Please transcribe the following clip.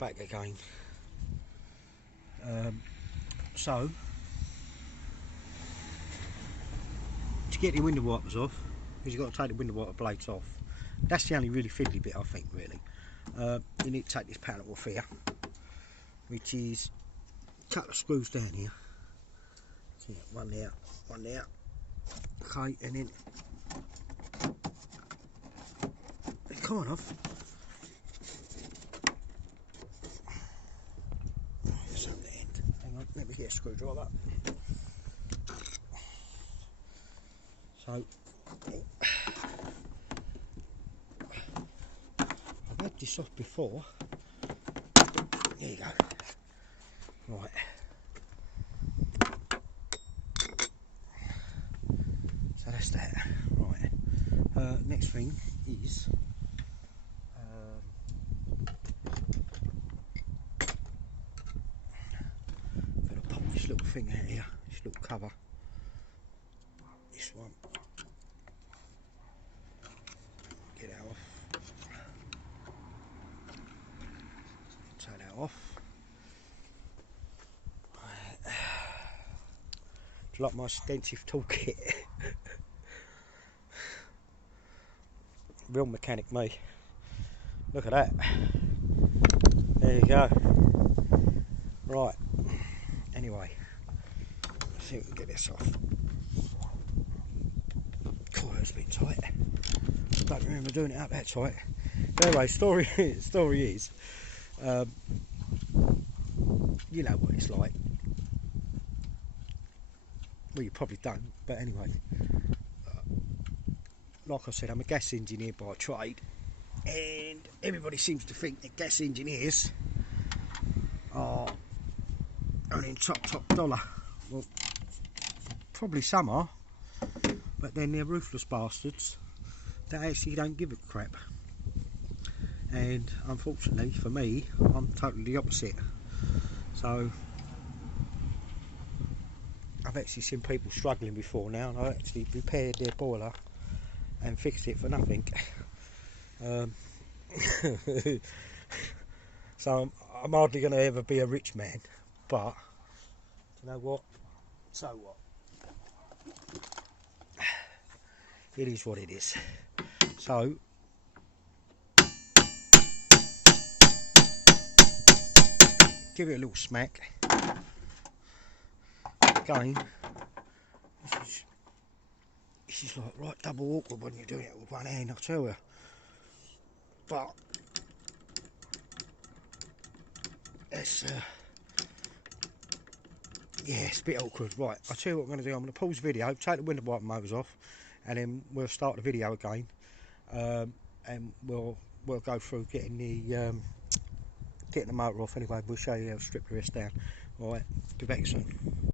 back again. So to get the window wipers off, because you've got to take the window wiper blades off. That's the only really fiddly bit, I think, really. You need to take this panel off here, which is a couple of screws down here. So one there, one there. Okay, and then kind of it's at the end. Hang on, let me get a screwdriver. So I've had this off before. There you go. Right. So that's that. Right. Next thing is I'm going to pop this little thing out here, this little cover. This one. Get that off. Take that off. Do you like my extensive toolkit? Real mechanic me. Look at that. There you go. Right. Anyway, let's see if we can get this off. God, it's a bit tight. I don't remember doing it up that tight. Anyway, story is, you know what it's like. Well, you probably don't, but anyway. Like I said, I'm a gas engineer by trade, and everybody seems to think that gas engineers are earning top dollar. Well, probably some are, but then they're ruthless bastards that actually don't give a crap. And unfortunately for me, I'm totally the opposite. So I've actually seen people struggling before now, and I actually repaired their boiler and fixed it for nothing. So I'm hardly going to ever be a rich man, but you know what? So what? It is what it is. So give it a little smack. Again, this is like right double awkward when you're doing it with one hand, I tell you. But it's yeah, it's a bit awkward. Right, I'll tell you what I'm going to do. I'm going to pause the video, take the window wiper motors off, and then we'll start the video again, and we'll go through getting the motor off. Anyway, we'll show you how to strip the rest down. All right, be back soon.